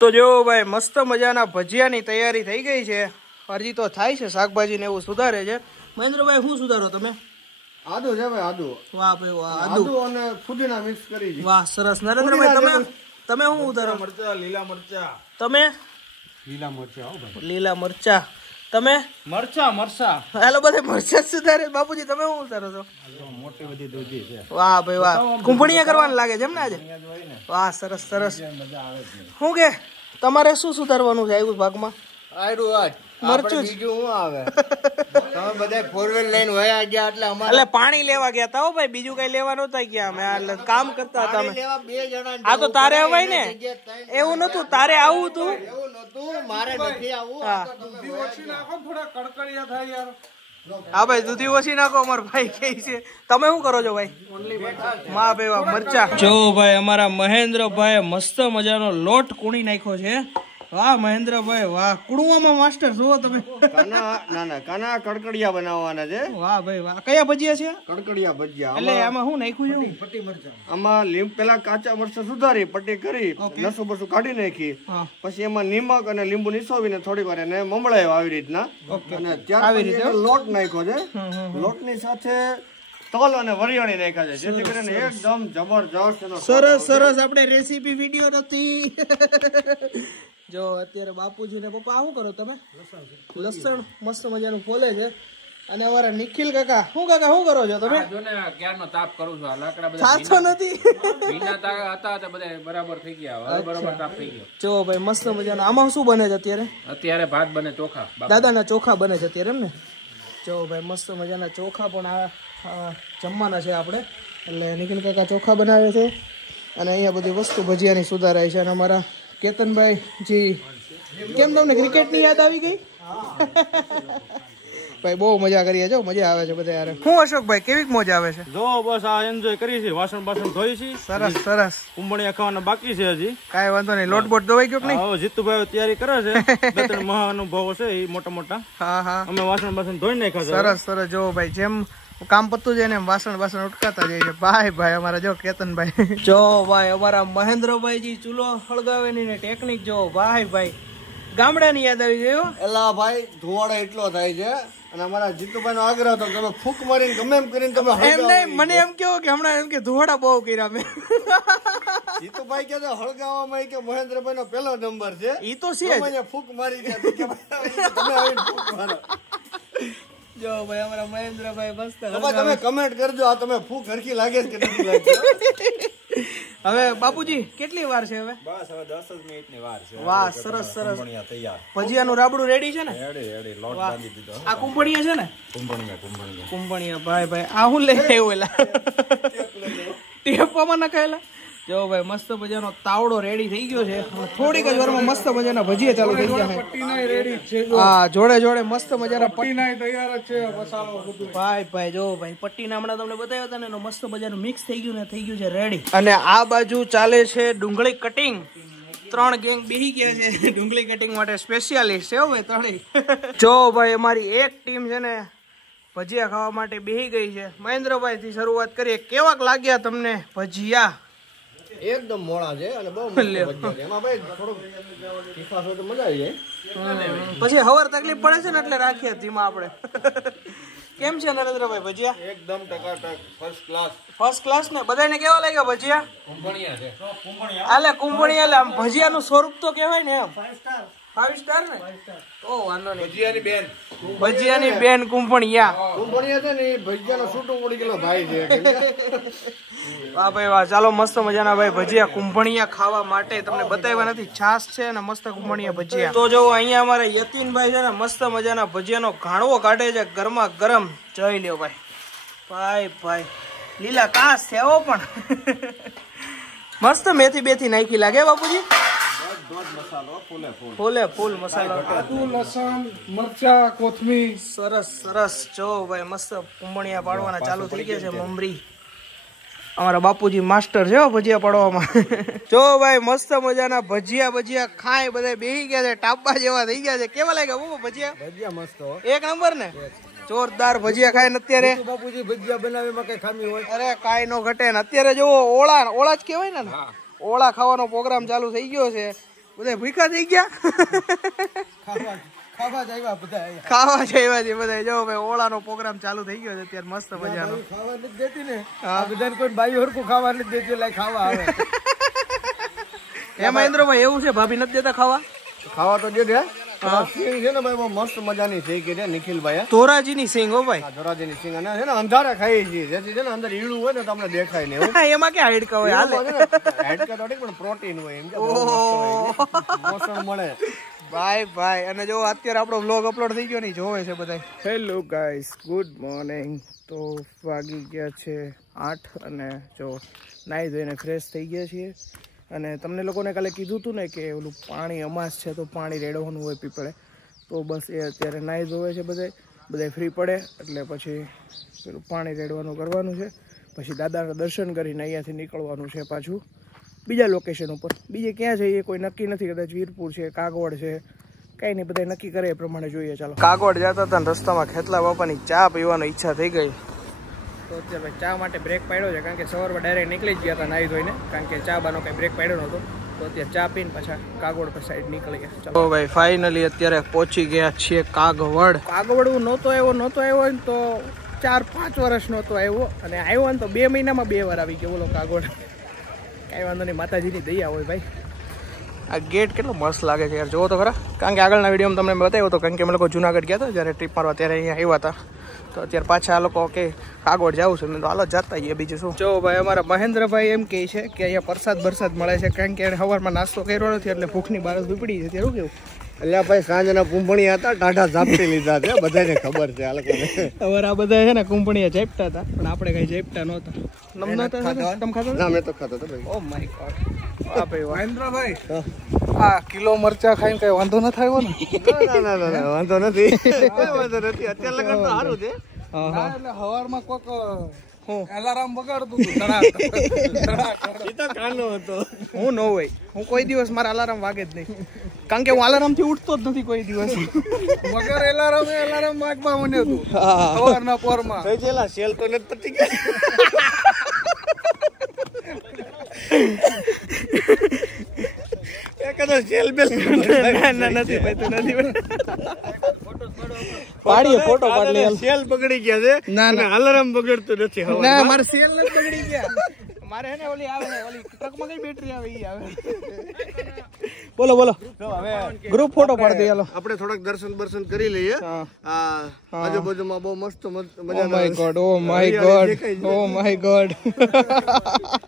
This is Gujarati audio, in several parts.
તો જો ભાઈ મસ્ત મજાના ભજીયાની તૈયારી થઈ ગઈ છે. હજી તો થાય છે, શાકભાજી ને એવું સુધારે છે. મહેન્દ્રભાઈ શું સુધારો તમે? આદુ છે ભાઈ, આદુ. વાહ ભાઈ વાહ, આદુ અને ફુદીના મિક્સ કરી છે. વાહ સરસ. નરેન્દ્રભાઈ તમે શું ઉતારો? મરચા, લીલા મરચા. તમે? લીલા મરચા. હો ભાઈ, લીલા મરચા. તમે? મરચા. હાલો બધે મરચા સુધારે. બાપુજી તમે શું ઉતારો છો? મોટી બધી દૂધી છે. વાહ ભાઈ વાહ, કુંભણિયા કરવાનું લાગે છે એમ ને આજે? વાહ સરસ સરસ. શું કે તમારે શું સુધારવાનું છે આવ્યું ભાગમાં? મરચું બીજું શું આવે? તમે બધા ફોર વ્હીલ લઈને વયા ગયા એટલે અમારે એટલે પાણી લેવા ગયા તા હો ભાઈ, બીજું કઈ લેવા નતા ગયા અમે. એટલે કામ કરતા હતા અમે. બે જણા. આ તો તારે અવાય ને, એવું નતું તારે આવું તું. એવું નતું, મારે નથી આવું. હા દૂધી ઓછી નાખો, થોડા કડકડિયા થાય યાર. હા ભાઈ દૂધી ઓછી નાખો, અમાર ભાઈ કહે છે. તમે શું કરો છો ભાઈ? માં ભાઈ વાહ મરચા. જો ભાઈ અમારા મહેન્દ્રભાઈ મસ્ત મજાનો લોટ કૂણી નાખ્યો છે. વાહ મહેન્દ્રભાઈ વાહ, કુણવામાં માસ્ટર છો તમે. કાના કડકડિયા બનાવવાના છે. વાહ ભાઈ વાહ. કયા ભજીયા છે? કડકડિયા ભજીયા. એટલે આમાં શું નાખ્યું છે? પટ્ટી મરચા. આમાં પેલા કાચા મરચા સુધારી પટ્ટી કરી, લસુ બસુ કાઢી નાખી, પછી એમાં નિમક અને લીંબુ નિસોવીને થોડીક વાર એને મમળાયો આવી રીતના. અને ત્યાર લોટ નાખ્યો છે. લોટની સાથે તલ અને વરિયાળી નાખ્યા છે, જેથી કરીને એકદમ જબરજસ્ત. સરસ સરસ. આપણે રેસીપી વિડીયો નથી. જો અત્યારે બાપુજી ને પપ્પા શું કરો તમે? લસણ મસ્ત મજાનું ફોલે છે. અને અમારા નિખિલ કાકા શું કરો છો તમે? ક્યારનો તાપ કરું છું. લાકડા બધા સાચો નથી. હતા બધા બરાબર થઈ ગયા. બરાબર તાપ થઈ ગયો. જો ભાઈ મસ્ત મજાનું. આમાં શું બને છે અત્યારે? અત્યારે ભાત બને, ચોખા. દાદાના ચોખા બને છે અત્યારે એમ ને? જો ભાઈ મસ્ત મજાના ચોખા પણ આ જમવાના છે આપણે. એટલે નિખિલ કાકા ચોખા બનાવે છે અને અહીંયા બધી વસ્તુ ભજીયાની સુધારાય છે. અને અમારા કેતનભાઈ જી, કેમ તમને ક્રિકેટની યાદ આવી ગઈ? ભાઈ બહુ મજા કરીએ છો, મજા આવે છે બધા યાર. હું અશોકભાઈ કેવી મજા આવે છે? જો બસ આ એન્જોય કરી છે. વાસણ ધોઈ છે. સરસ સરસ. કુંભણિયા ખાવાના બાકી છે હજી. કાંઈ વાંધો નહીં. લોટ બોટ ધોવાઈ ગયો કે નહીં? હવે જીતુભાઈ તૈયારી કરે છે. બે ત્રણ મહાનુભાવો છે એ મોટા. હા હા. અમે વાસણ ધોઈ નાખ્યા. સરસ સરસ. જો ભાઈ જેમ કામ પતું જાય ને એમ વાસણ ઉટકાતા જાય છે. ભાઈ અમારા જો કેતનભાઈ. જો ભાઈ અમારા મહેન્દ્રભાઈજી ચૂલો હળગાવે ની ટેકનિક જો ભાઈ ગામડાની યાદ આવી ગયો. એલા ભાઈ ધુવાડો એટલો થાય છે. અને અમારા જીતુભાઈ નો આગ્રહ હતો તમે ફૂક મારીને ગમે એમ કરીને તમે એમ નહીં, મને એમ કેવો કે હમણાં એમ કે ધુવાડા બહુ કર્યા મેં. જીતુભાઈ કે હળગાવામાં કે મહેન્દ્રભાઈ નો પહેલો નંબર છે. ઈ તો છે. ફૂક મારી ગયા તમે આવીને ફૂક મારો. જો ભાઈ અમારા મહેન્દ્રભાઈ મસ્ત. તમે કમેન્ટ કરજો આ તમે ફૂક હરખી લાગે છે કે નથી લાગતી. હવે બાપુજી કેટલી વાર છે હવે? બસ હવે 10 મિનિટની વાર છે. વાહ સરસ સરસ. તૈયાર. ભજીયાનું રાબડું રેડી છે ને? રેડી લોટ બાંધી દીધો. આ કુંભણિયા છે ને? કુંભણિયા ભાઈ આ હું લઈ આવ્યો એલા ટેપમાં નખાયેલા. જો ભાઈ મસ્ત મજાનો તાવડો રેડી થઈ ગયો છે. થોડીક જ વારમાં મસ્ત મજાના ભજીયા ચાલુ થઈ ગયા. પટ્ટીના રેડી છે. હા જોડે મસ્ત મજાના પટ્ટીના તૈયાર છે. મસાલો બધું ભાઈ જો ભાઈ પટ્ટીના હમણાં તમને બતાવ્યા હતા ને એનો મસ્ત મજાનું મિક્સ થઈ ગયું છે રેડી. અને આ બાજુ ચાલે છે ડુંગળી કટિંગ. 3 ગેંગ બેહી ગયા છે ડુંગળી કટિંગ માટે સ્પેશિયાલિસ્ટ છે ભાઈ ત્રણેય. જો ભાઈ અમારી એક ટીમ છે ને ભજીયા ખાવા માટે બેહી ગઈ છે. મહેન્દ્રભાઈ થી શરૂઆત કરીએ. કેવાક લાગ્યા તમને ભજીયા? એકદમ મોળા છે અને બહુ મસ્ત ભજીયા છે. એમાં ભાઈ થોડુંક તીખાશ હોય તો મજા આવી જાય. પછી હવાર તકલીફ પડે છે ને એટલે રાખીએ ધીમા આપણે. કેમ છે નરેન્દ્રભાઈ ભજીયા? એકદમ ટકાટક ફર્સ્ટ ક્લાસ ને. બધાને કેવા લાગ્યા ભજીયા? કુંભણિયા છે. કુંભણિયા એટલે આમ ભજીયાનું સ્વરૂપ તો કહેવાય ને એમ 5 સ્ટાર ને. ઓ વાંધો નહીં. ભજીયાની બેન કુંભણિયા છે ને એ ભજીયાનો છૂટો પડી ગયેલો ભાઈ છે. વાહ ભાઈ વાહ. ચાલો મસ્ત મજાના ભાઈ ભજીયા કુંભણિયા ખાવા માટે તમને બતાવ્યા નથી. છાસ છે ને મસ્ત કુંભણિયા ભજીયા. તો જો અહીંયા અમારા યતીનભાઈ છે ને મસ્ત મજાના ભજીયાનો ઘાણવો કાઢે છે ગરમા ગરમ. જોઈ લ્યો ભાઈ લીલા કાસ છે હો પણ મસ્ત મેથી બેથી નાખી લાગે બાપુજી. ફૂલ મસાલો. આદુ, લસણ, મરચા, કોથમીર. સરસ. જો ભાઈ મસ્ત કુંભણિયા પાડવાના ચાલુ થઈ ગયા છે. મમરી અમારા બાપુજી માસ્ટર છે ભજીયા પાડવામાં. જો ભાઈ મસ્ત મજાના ભજીયા ખાય બધા બેહી ગયા છે. ટાપા જેવા થઈ ગયા છે. કેવા લાગ્યા ભજીયા? મસ્ત એક નંબર ને. જોરદાર ભજીયા ખાય ને અત્યારે બાપુજી ભજીયા બનાવવામાં કઈ ખામી હોય? અરે કાઈ નો ઘટે ને. અત્યારે જો ઓળા જ કહેવાય ને, ઓળા ખાવાનો પ્રોગ્રામ ચાલુ થઈ ગયો છે. બધા ભૂખા થઈ ગયા ખાવા જાય બધા ખાવા જઈવા છે બધા. જો ભાઈ ઓળાનો પ્રોગ્રામ ચાલુ થઈ ગયો છે અત્યારે મસ્ત મજાનો. ખાવા નથી દેતી ને આ બધાને કોઈ બાઈ હરખું ખાવા નથી દેતી એટલે ખાવા આવે. હે મહેન્દ્રભાઈ એવું છે ભાભી નથી દેતા ખાવા? ખાવા તો દે દે. સિંગ છે ને ભાઈ બહુ મસ્ત મજાની છે કે છે નિખિલભાઈ. ધોરાજીની સિંગ હો ભાઈ. ધોરાજીની સિંગ અને છે ને અંધારા ખાઈ છીએ જેથી છે ને અંદર ઈળું હોય ને તો તમને દેખાય નહીં. એમાં ક્યાં હાડકા હોય? હાલે હાડકા તો પણ પ્રોટીન હોય એમ કે પોષણ મળે. ભાઈ અને જો અત્યારે આપણો વ્લોગ અપલોડ થઈ ગયો ને જોવે છે બધા. Hello guys, good morning. તો વાગી ગયા છે 8 અને જો નાહી ધોઈને ફ્રેશ થઈ ગયા છીએ. અને તમને લોકોને કાલે કીધું હતું ને કે ઓલું પાણી અમાસ છે તો પાણી રેડવાનું હોય પીપળે, તો બસ એ અત્યારે નાહી ધોવે છે બધા ફ્રી પડે એટલે પછી પેલું પાણી રેડવાનું કરવાનું છે. પછી દાદાના દર્શન કરીને અહીંયાથી નીકળવાનું છે પાછું બીજા લોકેશન ઉપર. બીજે ક્યાં જઈએ કોઈ નક્કી નથી, કદાચ વીરપુર છે, કાગવડ છે, કંઈ નહીં, બધા નક્કી કરે એ પ્રમાણે જોઈએ. ચાલો. કાગવડ જતા હતા ને રસ્તામાં ખેતલા બાપાની ચા પીવાની ઈચ્છા થઈ ગઈ, તો અત્યારે ચા માટે બ્રેક પાડ્યો છે, કારણ કે સવારમાં ડાયરેક્ટ નીકળી જ ગયા હતા નાહી ધોઈને, કારણ કે ચા બાનો કંઈ બ્રેક પાડ્યો નહોતો. તો અત્યારે ચા પીને પાછા કાગવડ પર સાઈડ નીકળી ગયા. ચાલો ભાઈ, ફાઇનલી અત્યારે પહોંચી ગયા છીએ કાગવડ. કાગવડ હું નહોતો આવ્યો ને તો 4-5 વર્ષ નહોતો આવ્યો, અને આવ્યો ને તો 2 મહિનામાં 2 વાર આવી ગયો. બોલો કાગવડ. કાંઈ વાંધો નહીં, માતાજીની દયા હોય ભાઈ. આ ગેટ કેટલો મસ્ત લાગે છે યાર, જોવો તો ખરા. કારણ કે આગળના વિડીયોમાં તમને બતાવ્યો હતો, કારણ કે અમે લોકો જુનાગઢ ગયા હતા જ્યારે ટ્રીપ મારવા, ત્યારે અહીંયા આવ્યા હતા. તો અત્યારે પાછા આ લોકો કે કાગવડ જવું છે, તો હાલો જતા જઈએ. બીજું શું. જો ભાઈ, અમારા મહેન્દ્રભાઈ એમ કહે છે કે અહીંયા પ્રસાદ મળે છે, કારણ કે એને સવારમાં નાસ્તો કર્યો નથી એટલે ભૂખની બારસ ઉપડી છે. ત્યારે કેવું એટલે ભાઈ સાંજના કુંભણી હતા, ટાઢા ઝાપટી લીધા છે, બધાને ખબર છે આ લોકોને. હવે આ બધા છે ને કુંભણીયા ઝાપટા હતા, પણ આપણે કઈ ઝાપટા નહોતા. તમે ખાધો? ના, મેં તો ખાતો હતો ભાઈ. ઓ માય ગોડ. આ ભાઈ મહેન્દ્રભાઈ, આ કિલો મરચા ખાઈને કઈ વાંધો ન થાય ને? ના, વાંધો નથી. અત્યારે લગન તો સારું છે. એટલે હવારમાં કોક એલાર્મ બગાડતું હતું. કાનો હતો હું ન હોય, હું કોઈ દિવસ મારા અલાર્મ વાગે જ નહીં, કારણ કે હું અલાર્મ થી ઉઠતો જ નથી કોઈ દિવસ. વગર એલાર્મ વાગવા મને હતું સવારના પોરમાં. સેલ તો નથી પતી ગયા. કદાચ સેલ બેલ ના નથી ભાઈ, તો નથી પાડીએ ફોટો પાડી લે. સેલ બગડી ગયા છે. ના, અલાર્મ બગડતું નથી. ના, મારે સેલ નથી બગડી ગયા. મારે હે ને ઓલી આવે ને, ઓલી ટ્રકમાં કઈ બેટરી આવે ઈ આવે. બોલો હવે ગ્રુપ ફોટો પાડી દઈએ. ચાલો આપણે થોડાક દર્શન કરી લઈએ. આજુબાજુમાં બહુ મસ્ત મજા. ઓ માય ગોડ.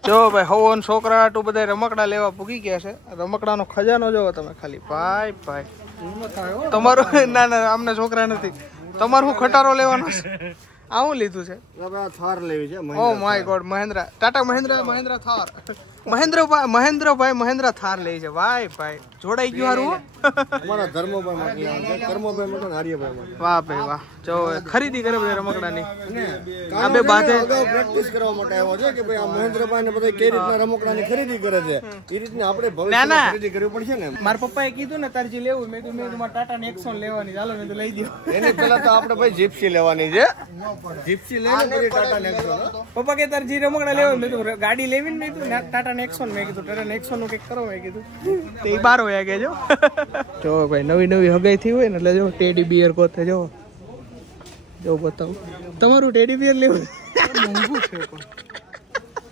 જો ભાઈ, હવન છોકરા હાટુ બધા રમકડા લેવા પૂગી ગયા છે. રમકડાનો ખજાનો જોવો તમે ખાલી. ભાઈ તમારું ના આમને છોકરા નથી. તમારું ખટારો લેવાનો છે. આવું લીધું છે. થાર લેવી છે. Oh my god. Tata Mahindra Thar. મહેન્દ્રભાઈ થાર લે છે. ભાઈ જોડાઈ ગયું હારું. અમારા ધર્મભાઈ આર્યભાઈ. વાહ ભાઈ વાહ. જો ખરીદી કરે બધા રમકડાની. આ બે બાધે પ્રેક્ટિસ કરવા માટે આવ્યો છે કે ભાઈ આ મહેન્દ્રભાઈ ને બધા કઈ રીતના રમકડાની ખરીદી કરે છે, એ રીતની આપણે ભવિષ્યમાં ખરીદી કરવી પડશે ને. મારા પપ્પાએ કીધું ને તારે જે લેવું, મેં તમારા ટાટા નેક્સોન લેવાની. ચાલો મેં તો લઈ દો. એની પહેલા તો આપણે ભાઈ જીપ્સી લેવાની છે. જીપ્સી લઈને પછી ટાટા નેક્સોન. પપ્પા કે તારે જે રમકડા લેવા, મેં તો ગાડી લેવી ને નહીં, ટાટા નેક્સોન. મેં કીધું ટાટા નેક્સોન નું કંઈક કરો. મેં કીધું તે 12 વાગ્યા કેજો. જો ભાઈ, નવી હગાઈ થઈ હોય ને એટલે જો ટેડી બિયર કોતે જો બતાવું. તમારું ટેડી બિયર લેવું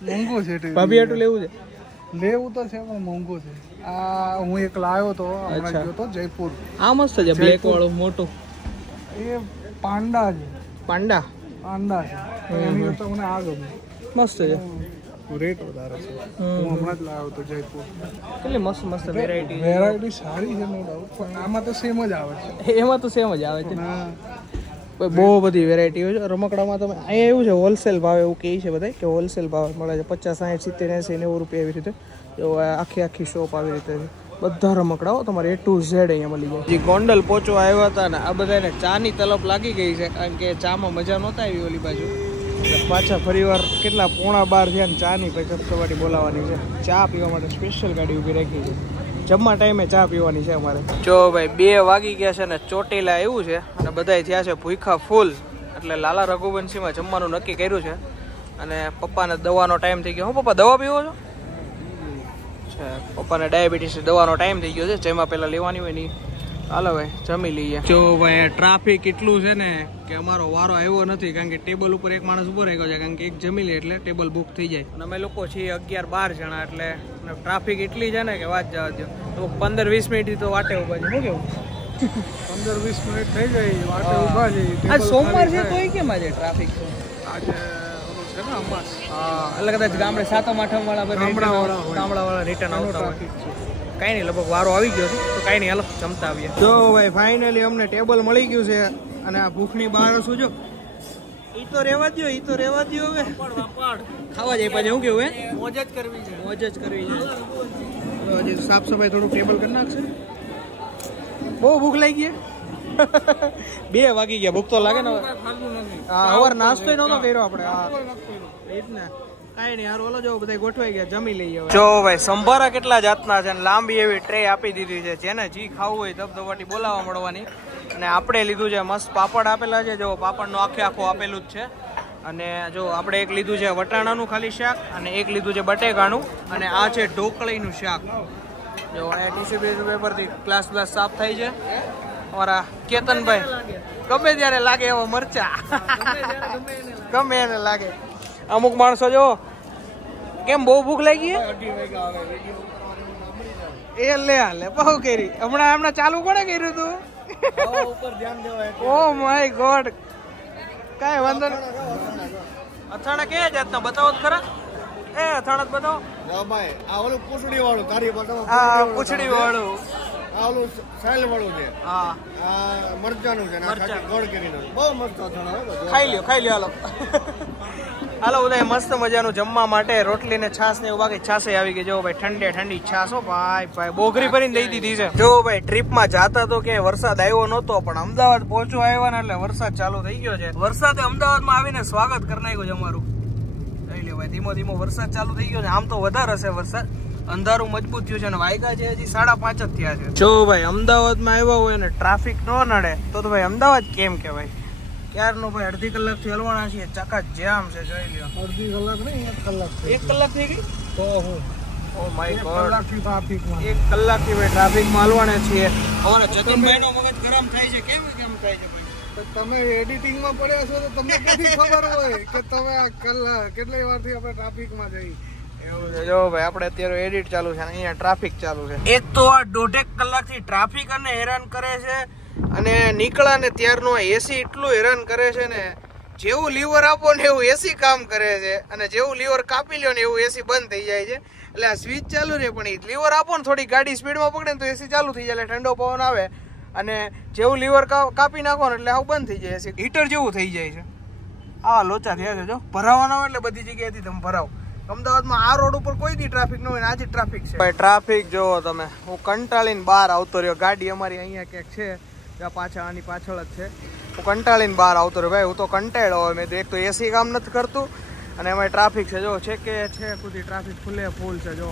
મોંઘું છે. ભાભી આટલું લેવું છે? લેવું તો છે પણ મોંઘું છે. આ હું એક લાવ્યો તો હમણાં ગયો તો જયપુર. આ મસ્ત છે, બ્લેક વાળું મોટું. એ પાંડા છે. પાંડા છે. એની કરતા મને આ ગમે. મસ્ત છે. રેટ વધારે છે. હું હમણાં જ લાવ્યો તો જયપુર. કેટલી મસ્ત વેરાયટી સારી છે નો ડાઉટ, પણ આમાં તો સેમ જ આવે છે. એમાં તો સેમ જ આવે છે. બહુ બધી વેરાયટી હોય છે રમકડામાં. તમે અહીંયા એવું છે હોલસેલ ભાવે એવું કહે છે બધા, કે હોલસેલ ભાવે મળે છે. 50, 60, 70, 80, 90 રૂપિયા એવી રીતે. જો આખી શોપ આવી રીતે છે. બધા રમકડાઓ તમારે A to Z અહીંયા મળી જાય. જે ગોંડલ પહોંચવા આવ્યા હતા ને, આ બધાને ચાની તલપ લાગી ગઈ છે, કારણ કે ચામાં મજા નહોતા આવી ઓલી બાજુ. પાછા ફરીવાર કેટલા 11:30 થયા ને ચાની પછી સવારી બોલાવવાની છે. ચા પીવા માટે સ્પેશિયલ ગાડી ઊભી રાખી છે. જમવા ટાઈમે ચા પીવાની છે અમારે. જો ભાઈ 2 વાગી ગયા છે ને ચોટીલા એવું છે, અને બધાય થયા છે ભૂખા ફૂલ. એટલે લાલા રઘુવંશીમાં જમવાનું નક્કી કર્યું છે. અને પપ્પાને દવાનો ટાઈમ થઈ ગયો. હું પપ્પા દવા પીવો છો? છે. પપ્પાને ડાયાબિટીસ દવાનો ટાઈમ થઈ ગયો છે, જેમાં પેલા લેવાની હોય ની. હાલો ભાઈ જમી લઈએ. જો ભાઈ ટ્રાફિક એટલું છે ને કે અમારો વારો આવ્યો નથી, કારણ કે ટેબલ ઉપર એક માણસ ઉભો રહી ગયો છે, કારણ કે એક જમી લે એટલે ટેબલ બુક થઈ જાય. અને અમે લોકો છીએ 11-12 જણા, એટલે ટ્રાફિક એટલી છે ને કે વાત જવા દો. તો 15-20 મિનિટ તો વાટે ઉભા છે. શું કેવું? 15-20 મિનિટ થઈ ગઈ વાટે ઊભા છે. આજ સોમવાર છે તોય કેમ આજે ટ્રાફિક છે? આજે છે ને અમાસ. હા, એટલે કદાચ ગામડે 7મ 8મ વાળા ગામડાવાળા રિટર્ન આવતા હોય. કઈ નહીં, લગભગ વારો આવી ગયો છે, તો કઈ નહીં, હાલો જમતા આવીએ. જો ભાઈ ફાઇનલી અમને ટેબલ મળી ગયું છે, અને આ ભૂખની બહાર શું જો ઈ તો રેવા દો હવે ખાવા જાય પાછા. શું કેવું હે? મોજ જ કરવી છે. હજી સાફ સફાઈ થોડું ટેબલ કરી નાખશે. બહુ ભૂખ લાગી ગઈ. 2 વાગી ગયા, ભૂખ તો લાગે ને. હા, હવાર નાસ્તો નહોતો કર્યો આપણે. હા એ જ ને. કઈ નહીં યાર, ઓલો જો બધા ગોઠવાઈ ગયા, જમી લઈએ. જો ભાઈ સંભારા કેટલા જાતના છે, લાંબી એવી ટ્રે આપી દીધી છે, જેને જી ખાવું હોય ધબધબાટી બોલાવવા મળવાની. અને આપણે લીધું છે મસ્ત પાપડ આપેલા છે, જો પાપડનું આખું આપેલું જ છે. અને જો આપણે એક લીધું છે વટાણાનું ખાલી શાક, અને એક લીધું છે બટેકાનું, અને આ છે ઢોકળીનું શાક. જો ટીશ્યુ પેપરથી ગ્લાસ સાફ થાય છે. અમારા કેતનભાઈ ગમે ત્યારે લાગે એવો મરચા, ગમે એને લાગે. અમુક માણસો જો કેમ બહુ ભૂખ લાગી એ લે બહુ કરી. હમણાં ચાલુ કોને કર્યું તું? ઓ માય ગોડ. કઈ વાંધો નહીં. અથાણા કયા જાતના બતાવો ખરા? એ અથાણા બતાવો. પૂછડી વાળું તારી બતાવો. હા, પૂછડી વાળું. આલું સાઈલ વાળું છે. હા, આ મરચાનું છે, ગોળ કરીને બહુ મસ્ત અથાણા. ખાઈ લ્યો હાલો. હાલો બધા મસ્ત મજાનું જમવા માટે રોટલી ને છાસ ને એવું. બાકી છાસે આવી ગઈ. જો ભાઈ ઠંડી છાસ હો ભાઈ બોગરી ભરીને દઈ દીધી છે. જો ભાઈ ટ્રીપમાં જાતા તો કે વરસાદ આવ્યો નતો, પણ અમદાવાદ પહોંચવા આવ્યા ને એટલે વરસાદ ચાલુ થઈ ગયો છે. વરસાદે અમદાવાદમાં આવીને સ્વાગત કરી નાખ્યું છે અમારું. લઈ લ્યો ભાઈ, ધીમો વરસાદ ચાલુ થઈ ગયો છે. આમ તો વધારે હશે વરસાદ, અંધારું મજબૂત થયું છે, અને વાયગા છે હજી 5:30 જ થયા છે. જો ભાઈ અમદાવાદમાં આવ્યા હોય ને ટ્રાફિક ન નડે તો ભાઈ અમદાવાદ કેમ કહેવાય? ક્યારનો ભાઈ અડધી કલાક થી હલવાના છીએ, ચાકા જામ છે. જોઈ લ્યો. અડધી કલાક નહીં, 1 કલાક. 1 કલાક થઈ ગઈ તો હું ઓ માય ગોડ. 1 કલાકથી ટ્રાફિકમાં. 1 કલાકથી ભાઈ ટ્રાફિકમાં હલવાના છીએ. અમારા જતનભાઈ નો મગજ ગરમ થાય છે. કેમ થાય છે ભાઈ? તમે એડિટિંગમાં પડ્યા છો તો તમને કદી ખબર હોય કે તમે આ કેટલી વારથી આપણે ટ્રાફિકમાં જઈ. જો ભાઈ આપણે અત્યારે એડિટ ચાલુ છે, અહીંયા ટ્રાફિક ચાલુ છે. એક તો આ 1.5 કલાકથી ટ્રાફિક અને હેરાન કરે છે, અને નીકળ્યા ને ત્યારનો એસી એટલું હેરાન કરે છે ને. જેવું લીવર આપો ને એવું એસી કામ કરે છે, અને જેવું લીવર કાપી લ્યો ને એવું એસી બંધ થઈ જાય છે. એટલે આ સ્વિચ ચાલુ રહે, પણ લીવર આપો ને થોડી ગાડી સ્પીડમાં પકડે ને તો એસી ચાલુ થઈ જાય, એટલે ઠંડો પવન આવે. અને જેવું લીવર કાપી નાખો ને એટલે આવું બંધ થઈ જાય, એસી હીટર જેવું થઈ જાય છે. આવા લોચા થયા છે. જો ભરાવાના હોય એટલે બધી જગ્યાએથી તમે ભરાવો. અમદાવાદમાં આ રોડ ઉપર કોઈ દી ટ્રાફિક ન હોય ને આજે ટ્રાફિક છે ભાઈ. ટ્રાફિક જોવો તમે. હું કંટાળીને બહાર આવતો રહ્યો. ગાડી અમારી અહીંયા ક્યાંક છે, પાછળ આની પાછળ જ છે. હું કંટાળીને બહાર આવતો રહ્યો ભાઈ. હું તો કંટાળ્યો હોય. મેં એક તો એસી કામ નથી કરતું, અને એમાં ટ્રાફિક છે. જો છે કે છે સુધી ટ્રાફિક ફૂલ છે. જો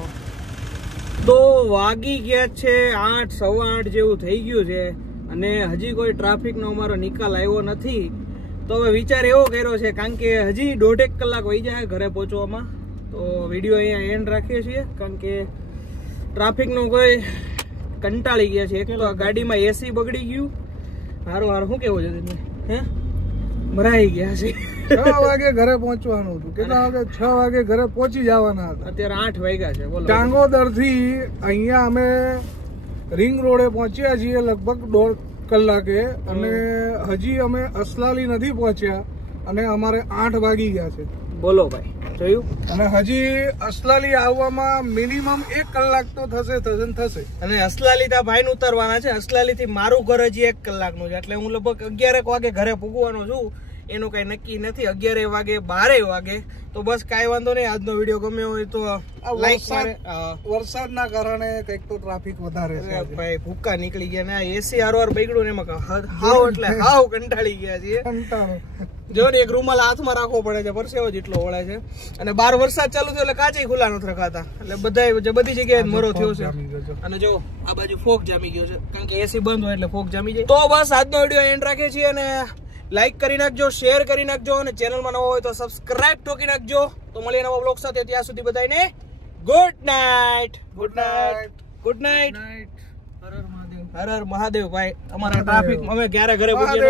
તો વાગી ગયા છે 8, 8:15 જેવું થઈ ગયું છે, અને હજી કોઈ ટ્રાફિકનો અમારો નિકાલ આવ્યો નથી. તો હવે વિચાર એવો કર્યો છે, કારણ કે હજી 1.5 કલાક વહી જાય ઘરે પહોંચવામાં. તો વિડીયો અહીંયા એન્ડ રાખીએ છીએ, કારણ કે ટ્રાફિકનું કોઈ કંટાળી ગયા છે. એક તો ગાડીમાં એસી બગડી ગયું. હારું શું કેવું છે તમને? હે મરાઈ ગયા છે. 6 વાગે ઘરે પહોંચવાનું હતું. કેટલા વાગે? 6 વાગે ઘરે પહોંચી જવાના હતા. અત્યારે 8 વાગ્યા છે. બોલો. ચાંગોદર થી અહીંયા અમે રિંગ રોડે પહોંચ્યા છીએ લગભગ 1.5 કલાકે, અને હજી અમે અસલાલી નથી પહોંચ્યા, અને અમારે 8 વાગી ગયા છે. બોલો ભાઈ, જોયું? અને હજી અસલાલી આવવામાં મિનિમમ 1 કલાક તો થશે. અને અસલાલી તા ભાઈ ઉતરવાના છે. અસલાલી થી મારું ઘર હજી 1 કલાકનું છે, એટલે હું લગભગ 11 વાગે ઘરે પૂગવાનો છું. એનું કઈ નક્કી નથી. 11 વાગે 12 વાગે. તો બસ કાંઈ વાંધો નહીં. આજનો વિડીયો ગમ્યો હોય તો લાઈક કરે. વરસાદના કારણે કંઈક તો ટ્રાફિક વધારે છે ભાઈ. ભૂક્કા નીકળી ગયા ને એસી હારવાર બગડ્યું ને એમાં હાવ એટલે હાવ કંટાળી ગયા છીએ. જો ને એક રૂમાલ હાથમાં રાખવો પડે છે, પરસેવો જેટલો વળે છે. અને બહાર વરસાદ ચાલુ થયો એટલે કાચે ખુલ્લા નથી રખાતા, એટલે બધી જગ્યાએ મરો થયો છે. અને જો આ બાજુ ફોગ જામી ગયો છે, કારણ કે એસી બંધ હોય એટલે ફોગ જામી જાય. તો બસ આજનો વિડીયો એન્ડ રાખીએ છીએ, અને લાઈક કરી નાખજો, શેર કરી નાખજો, અને ચેનલમાં નવો હોય તો સબસ્ક્રાઇબ ઠોકી નાખજો. તો મળીએ નવા બ્લોગ સાથે. ત્યાં સુધી બધાને good night. Good night. Good night. હર હર મહાદેવ ભાઈ. અમારા ટ્રાફિક અમે ક્યારે ઘરે પૂગીએ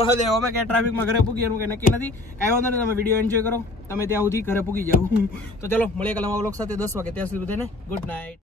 મહાદેવ અમે ક્યાં ટ્રાફિકમાં ઘરે પૂગીએ એનું કઈ નક્કી નથી. કાંઈ વાંધો નહીં, તમે વિડીયો એન્જોય કરો, તમે ત્યાં સુધી ઘરે પૂગી જાઓ. તો ચલો મળીએ કાલે નવા વ્લોગ સાથે 10 વાગે. ત્યાં સુધી બધાને ગુડ નાઇટ.